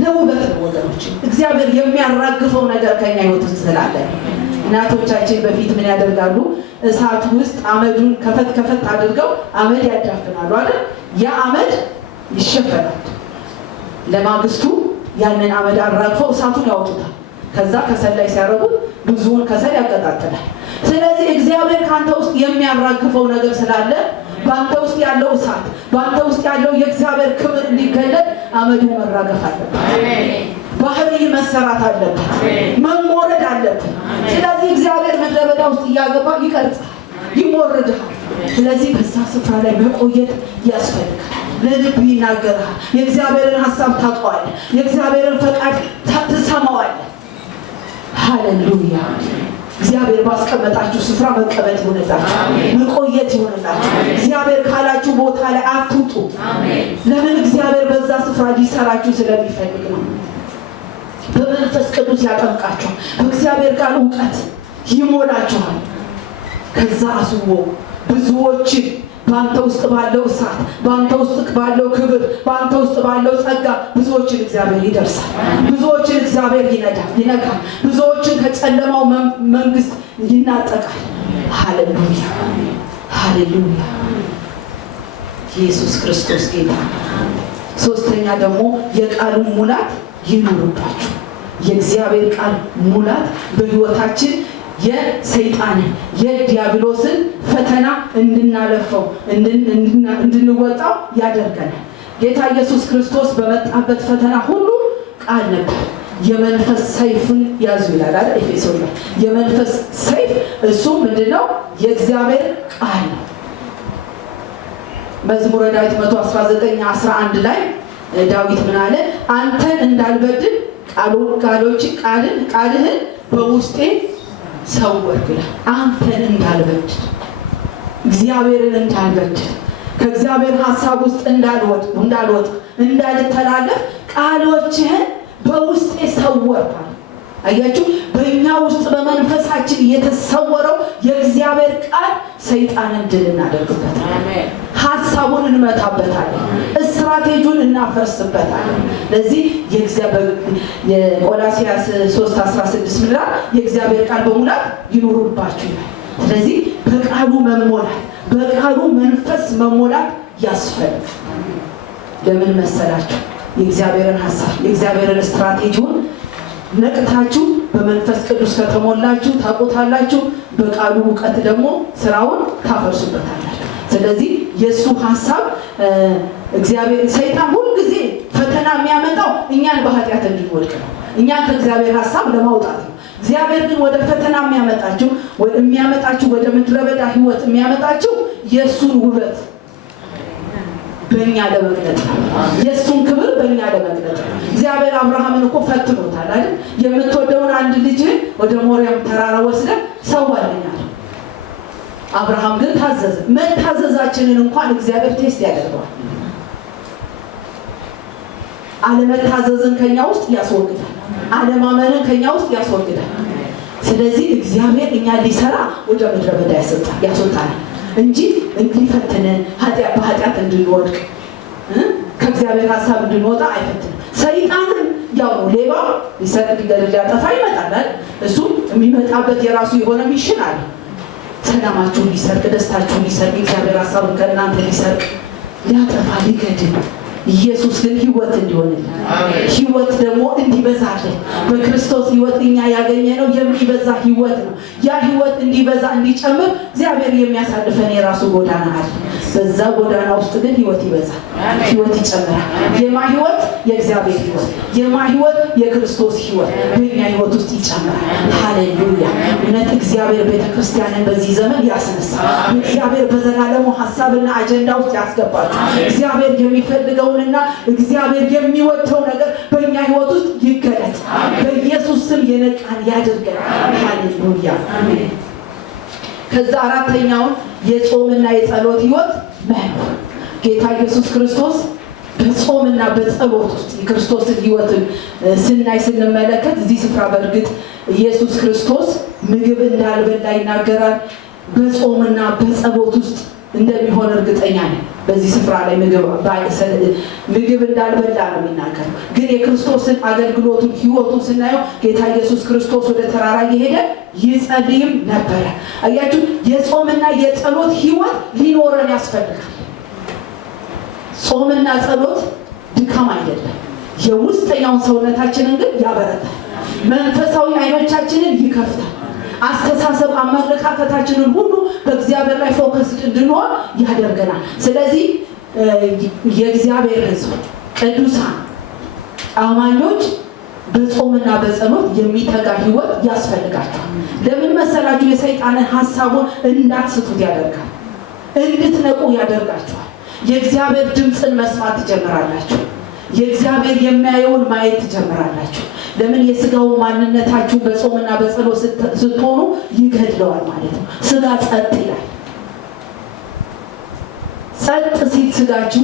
ለውበት ነው ወገኖች። እግዚአብሔር የሚያራግፈው ነገር ከኛ ህይወት ውስጥ ስላለ እናቶቻችን በፊት ምን ያደርጋሉ? እሳት ውስጥ አመዱን ከፈት አድርገው አመድ ያዳፍናሉ አይደል? ያ አመድ ይሸፈናል። ለማግስቱ ያንን አመድ አራግፈው እሳቱን ያወጡታል። ከዛ ከሰል ላይ ሲያረጉት ብዙውን ከሰል ያቀጣጥላል። ስለዚህ እግዚአብሔር ካንተ ውስጥ የሚያራግፈው ነገር ስላለ ባንተ ውስጥ ያለው እሳት፣ ባንተ ውስጥ ያለው የእግዚአብሔር ክብር እንዲገለጥ አመዱ መራገፍ አለበት። ባህሪ መሰራት አለበት። መሞረድ አለበት። ስለዚህ እግዚአብሔር ምድረ በዳ ውስጥ እያገባ ይቀርጻል፣ ይሞርድሃል። ስለዚህ በዛ ስፍራ ላይ መቆየት ያስፈልጋል። ለልብ ይናገርሃል። የእግዚአብሔርን ሐሳብ ታውቀዋለህ። የእግዚአብሔርን ፈቃድ ትሰማዋለህ። ሃሌሉያ። እግዚአብሔር ባስቀመጣችሁ ስፍራ መቀመጥ ይሆንላችሁ፣ መቆየት ይሆንላችሁ። እግዚአብሔር ካላችሁ ቦታ ላይ አትውጡ። ለምን? እግዚአብሔር በዛ ስፍራ ሊሰራችሁ ስለሚፈልግ ነው። በመንፈስ ቅዱስ ያጠምቃችኋል። በእግዚአብሔር ቃል እውቀት ይሞላችኋል። ከዛ አስቦ ብዙዎችን በአንተ ውስጥ ባለው እሳት፣ በአንተ ውስጥ ባለው ክብር፣ በአንተ ውስጥ ባለው ጸጋ ብዙዎችን እግዚአብሔር ይደርሳል። ብዙዎችን እግዚአብሔር ይነካል። ብዙዎችን ከጨለማው መንግስት ይናጠቃል። ሃሌሉያ ሃሌሉያ። ኢየሱስ ክርስቶስ ጌታ። ሶስተኛ ደግሞ የቃሉን ሙላት ይኑርባችሁ። የእግዚአብሔር ቃል ሙላት በህይወታችን የሰይጣንን የዲያብሎስን ፈተና እንድናለፈው እንድንወጣው ያደርገናል። ጌታ ኢየሱስ ክርስቶስ በመጣበት ፈተና ሁሉ ቃል ነበር። የመንፈስ ሰይፍን ያዙ ይላል አይደል? ኤፌሶን ላይ የመንፈስ ሰይፍ እሱ ምንድነው? የእግዚአብሔር ቃል ነው። መዝሙረ ዳዊት 119:11 ላይ ዳዊት ምን አለ? አንተን እንዳልበድል ቃልህን በውስጤ ሰወርክ ይላል። አንተን እንዳልበድል፣ እግዚአብሔርን እንዳልበድል፣ ከእግዚአብሔር ሐሳብ ውስጥ እንዳልወጣ፣ እንዳልተላለፍ ቃሎችህን በውስጤ ሰወርክ። አያችሁ፣ በእኛ ውስጥ በመንፈሳችን የተሰወረው የእግዚአብሔር ቃል ሰይጣንን ድል እናደርግበታለን። ሐሳቡን እንመታበታለን። ስትራቴጂውን እናፈርስበታለን። ለዚህ የቆላስይስ 3:16 ምዕራፍ የእግዚአብሔር ቃል በሙላት ይኑርባችሁ ይላል። ስለዚህ በቃሉ መሞላት፣ በቃሉ መንፈስ መሞላት ያስፈልጋል። ለምን መሰላችሁ? የእግዚአብሔርን ሐሳብ፣ የእግዚአብሔርን ስትራቴጂውን ነቅታችሁ በመንፈስ ቅዱስ ከተሞላችሁ ታቆታላችሁ። በቃሉ ዕውቀት ደግሞ ስራውን ታፈርሱበታላችሁ። ስለዚህ የሱ ሐሳብ እግዚአብሔር ሰይጣን ሁሉ ጊዜ ፈተና የሚያመጣው እኛን በኃጢአት እንድንወድቅ ነው። እኛን ከእግዚአብሔር ሐሳብ ለማውጣት ነው። እግዚአብሔር ግን ወደ ፈተና የሚያመጣችሁ ወደ ምድረ በዳ ህይወት የሚያመጣችሁ የሱን ውበት በእኛ ለመግለጥ ነው። የሱን ክብር በእኛ ለመግለጥ ነው። እግዚአብሔር አብርሃምን እኮ ፈትኖታል አይደል? የምትወደውን አንድ ልጅህን ወደ ሞሪያም ተራራ ወስደህ ሰዋልኛል። አብርሃም ግን ታዘዘ። መታዘዛችንን እንኳን እግዚአብሔር ቴስት ያደርገዋል። አለመታዘዝን ከኛ ውስጥ ያስወግዳል። አለማመንን ከኛ ውስጥ ያስወግዳል። ስለዚህ እግዚአብሔር እኛ ሊሰራ ወደ ምድረ በዳ ያስወጣል እንጂ እንዲፈትነን በኃጢአት እንድንወድቅ ከእግዚአብሔር ሐሳብ እንድንወጣ አይፈትንም። ሰይጣንም ያው ሌባ ሊሰርቅ ሊያጠፋ ይመጣል። እሱ የሚመጣበት የራሱ የሆነ ሚሽን አለ። ሰላማችሁን ሊሰርቅ፣ ደስታችሁን ሊሰርቅ፣ እግዚአብሔር ሐሳብን ከእናንተ ሊሰርቅ፣ ሊያጠፋ፣ ሊገድል። ኢየሱስ ግን ህይወት እንዲሆንልን፣ ህይወት ደግሞ እንዲበዛልን በክርስቶስ ህይወት እኛ ያገኘነው የሚበዛ ህይወት ነው። ያ ህይወት እንዲበዛ እንዲጨምር እግዚአብሔር የሚያሳልፈን የራሱ ጎዳና አለ። በዛ ጎዳና ውስጥ ግን ህይወት ይበዛል፣ ህይወት ይጨምራል። የማ ህይወት? የእግዚአብሔር ህይወት። የማ ህይወት? የክርስቶስ ህይወት በእኛ ህይወት ውስጥ ይጨምራል። ሃሌሉያ። እውነት እግዚአብሔር ቤተክርስቲያንን በዚህ ዘመን ያስነሳል። እግዚአብሔር በዘላለሙ ሐሳብና አጀንዳ ውስጥ ያስገባል። እግዚአብሔር የሚፈልገውንና እግዚአብሔር የሚወደው ነገር በእኛ ህይወት ውስጥ ይገለጥ። በኢየሱስ ስም የነቃን ያድርገን። ሃሌሉያ። ከዛ አራተኛውን የጾምና የጸሎት ህይወት መኖር። ጌታ ኢየሱስ ክርስቶስ በጾምና በጸሎት ውስጥ የክርስቶስን ህይወትን ስንመለከት እዚህ ስፍራ በእርግጥ ኢየሱስ ክርስቶስ ምግብ እንዳልበላ ይናገራል። በጾምና በጸሎት ውስጥ እንደሚሆን እርግጠኛ ነኝ። በዚህ ስፍራ ላይ ምግብ እንዳልበላ ነው የሚናገረው። ግን የክርስቶስን አገልግሎቱን ህይወቱን ስናየው ጌታ ኢየሱስ ክርስቶስ ወደ ተራራ እየሄደ ይጸልይም ነበረ። አያችሁ፣ የጾምና የጸሎት ህይወት ሊኖረን ያስፈልጋል። ጾምና ጸሎት ድካም አይደለም። የውስጠኛውን ሰውነታችንን ግን ያበረታል። መንፈሳዊ አይኖቻችንን ይከፍታል። አስተሳሰብ አመለካከታችንን ሁሉ በእግዚአብሔር ላይ ፎከስ እንድንሆን ያደርገናል። ስለዚህ የእግዚአብሔር ሕዝብ ቅዱሳን አማኞች በጾምና በጸሎት የሚተጋ ህይወት ያስፈልጋቸዋል። ለምን መሰላችሁ? የሰይጣንን ሐሳቡን እንዳትስቱት ያደርጋል። እንድትነቁ ያደርጋቸዋል። የእግዚአብሔር ድምፅን መስማት ትጀምራላችሁ። የእግዚአብሔር የሚያየውን ማየት ትጀምራላችሁ። ለምን? የስጋው ማንነታችሁ በጾምና በጸሎት ስትሆኑ ይገድለዋል ማለት ነው። ስጋ ጸጥ ይላል። ጸጥ ሲል ስጋችሁ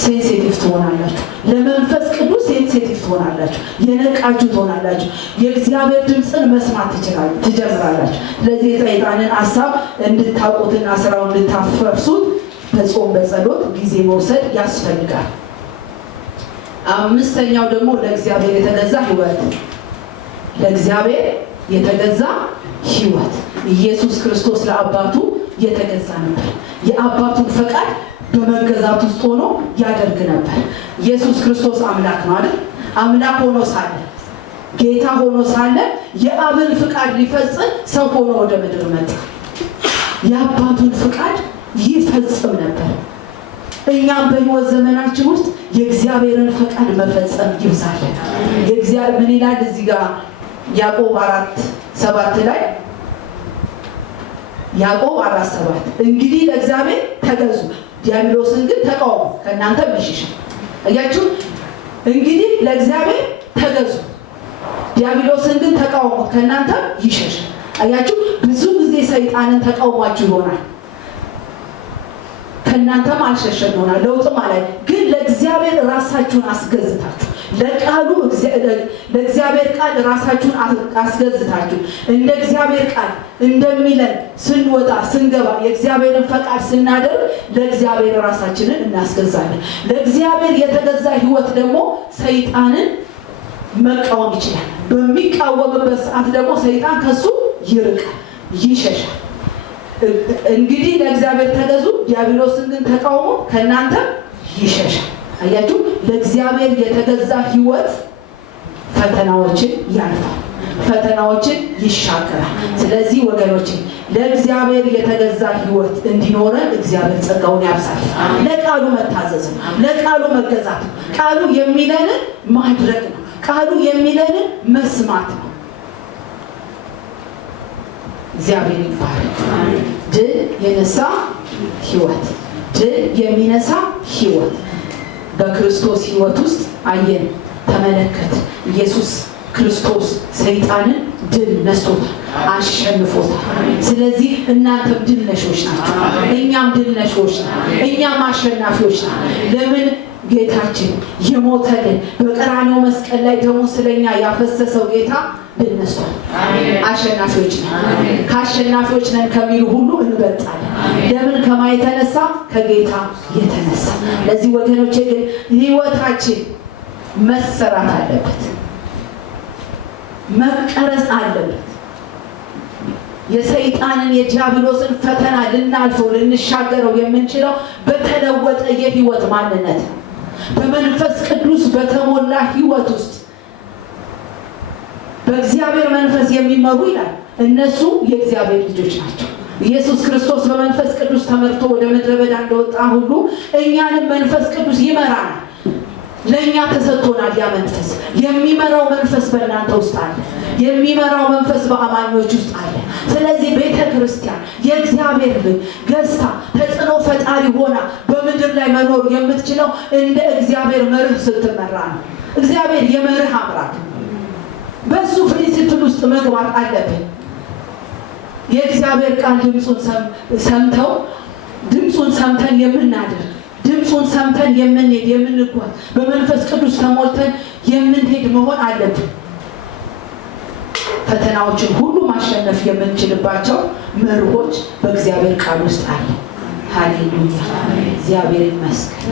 ሴንሲቲቭ ትሆናላችሁ። ለመንፈስ ቅዱስ ሴንሲቲቭ ትሆናላችሁ። የነቃችሁ ትሆናላችሁ። የእግዚአብሔር ድምፅን መስማት ትጀምራላችሁ። ስለዚህ የሰይጣንን ሐሳብ እንድታውቁትና ስራውን እንድታፈርሱት በጾም በጸሎት ጊዜ መውሰድ ያስፈልጋል። አምስተኛው ደግሞ ለእግዚአብሔር የተገዛ ህይወት። ለእግዚአብሔር የተገዛ ህይወት። ኢየሱስ ክርስቶስ ለአባቱ የተገዛ ነበር። የአባቱን ፈቃድ በመገዛት ውስጥ ሆኖ ያደርግ ነበር። ኢየሱስ ክርስቶስ አምላክ ነው አይደል? አምላክ ሆኖ ሳለ ጌታ ሆኖ ሳለ የአብን ፍቃድ ሊፈጽም ሰው ሆኖ ወደ ምድር መጣ። የአባቱን ፍቃድ ይፈጽም ነበር። እኛም በህይወት ዘመናችን ውስጥ የእግዚአብሔርን ፈቃድ መፈጸም ይብዛልን። የእግዚአብሔር ምን ይላል እዚህ ጋር ያዕቆብ 4:7 ላይ ያዕቆብ 4:7 እንግዲህ ለእግዚአብሔር ተገዙ ዲያብሎስን ግን ተቃወሙ ከእናንተ ይሽሽ። አያችሁ፣ እንግዲህ ለእግዚአብሔር ተገዙ ዲያብሎስን ግን ተቃወሙ ከእናንተ ይሽሽ። አያችሁ፣ ብዙ ጊዜ ሰይጣንን ተቃውሟችሁ ይሆናል። ከእናንተም አልሸሸም ይሆናል። ለውጥ ማለት ግን ለእግዚአብሔር ራሳችሁን አስገዝታችሁ ለእግዚአብሔር ቃል ራሳችሁን አስገዝታችሁ እንደ እግዚአብሔር ቃል እንደሚለን ስንወጣ ስንገባ የእግዚአብሔርን ፈቃድ ስናደርግ ለእግዚአብሔር ራሳችንን እናስገዛለን። ለእግዚአብሔር የተገዛ ህይወት ደግሞ ሰይጣንን መቃወም ይችላል። በሚቃወምበት ሰዓት ደግሞ ሰይጣን ከሱ ይርቃል፣ ይሸሻል። እንግዲህ ለእግዚአብሔር ተገዙ ዲያብሎስን ግን ተቃውሞ ከእናንተ ይሸሻል። አያችሁ፣ ለእግዚአብሔር የተገዛ ህይወት ፈተናዎችን ያልፋል፣ ፈተናዎችን ይሻገራል። ስለዚህ ወገኖች ለእግዚአብሔር የተገዛ ህይወት እንዲኖረን እግዚአብሔር ጸጋውን ያብዛል። ለቃሉ መታዘዝ ነው፣ ለቃሉ መገዛት ነው። ቃሉ የሚለንን ማድረግ ነው፣ ቃሉ የሚለንን መስማት ነው። እግዚአብሔር ይባረክ። ድል የነሳ ህይወት፣ ድል የሚነሳ ህይወት በክርስቶስ ህይወት ውስጥ አየን፣ ተመለከት። ኢየሱስ ክርስቶስ ሰይጣንን ድል ነስቶታል፣ አሸንፎታል። ስለዚህ እናንተም ድል ነሾች ናችሁ፣ እኛም ድል ነሾች ነን፣ እኛም አሸናፊዎች ነን። ለምን? ጌታችን የሞተልን በቀራንዮ መስቀል ላይ ደሙ ስለኛ ያፈሰሰው ጌታ ድል ነስቷል። አሸናፊዎች ነን። ከአሸናፊዎች ነን ከሚሉ ሁሉ እንበልጣለን። ለምን? ከማ የተነሳ? ከጌታ የተነሳ። ለዚህ ወገኖቼ ግን ህይወታችን መሰራት አለበት፣ መቀረጽ አለበት። የሰይጣንን የዲያብሎስን ፈተና ልናልፈው ልንሻገረው የምንችለው በተለወጠ የህይወት ማንነት ነው። በመንፈስ ቅዱስ በተሞላ ህይወት ውስጥ በእግዚአብሔር መንፈስ የሚመሩ ይላል፣ እነሱ የእግዚአብሔር ልጆች ናቸው። ኢየሱስ ክርስቶስ በመንፈስ ቅዱስ ተመርቶ ወደ ምድረ በዳ እንደወጣ ሁሉ እኛንም መንፈስ ቅዱስ ይመራናል። ለኛ ተሰጥቶናል። ያ መንፈስ የሚመራው መንፈስ በእናንተ ውስጥ አለ። የሚመራው መንፈስ በአማኞች ውስጥ አለ። ስለዚህ ቤተ ክርስቲያን የእግዚአብሔር ልጅ ገዝታ ተጽዕኖ ፈጣሪ ሆና በምድር ላይ መኖር የምትችለው እንደ እግዚአብሔር መርህ ስትመራ ነው። እግዚአብሔር የመርህ አምላክ ነው። በሱ ፕሪንሲፕል ውስጥ መግባት አለብን። የእግዚአብሔር ቃል ድምፁን ሰምተን የምናደርግ፣ ድምፁን ሰምተን የምንሄድ የምንጓዝ፣ በመንፈስ ቅዱስ ተሞልተን የምንሄድ መሆን አለብን። ፈተናዎችን ሁሉ ማሸነፍ የምንችልባቸው መርሆች በእግዚአብሔር ቃል ውስጥ አለ። ሃሌሉያ። እግዚአብሔር ይመስገን።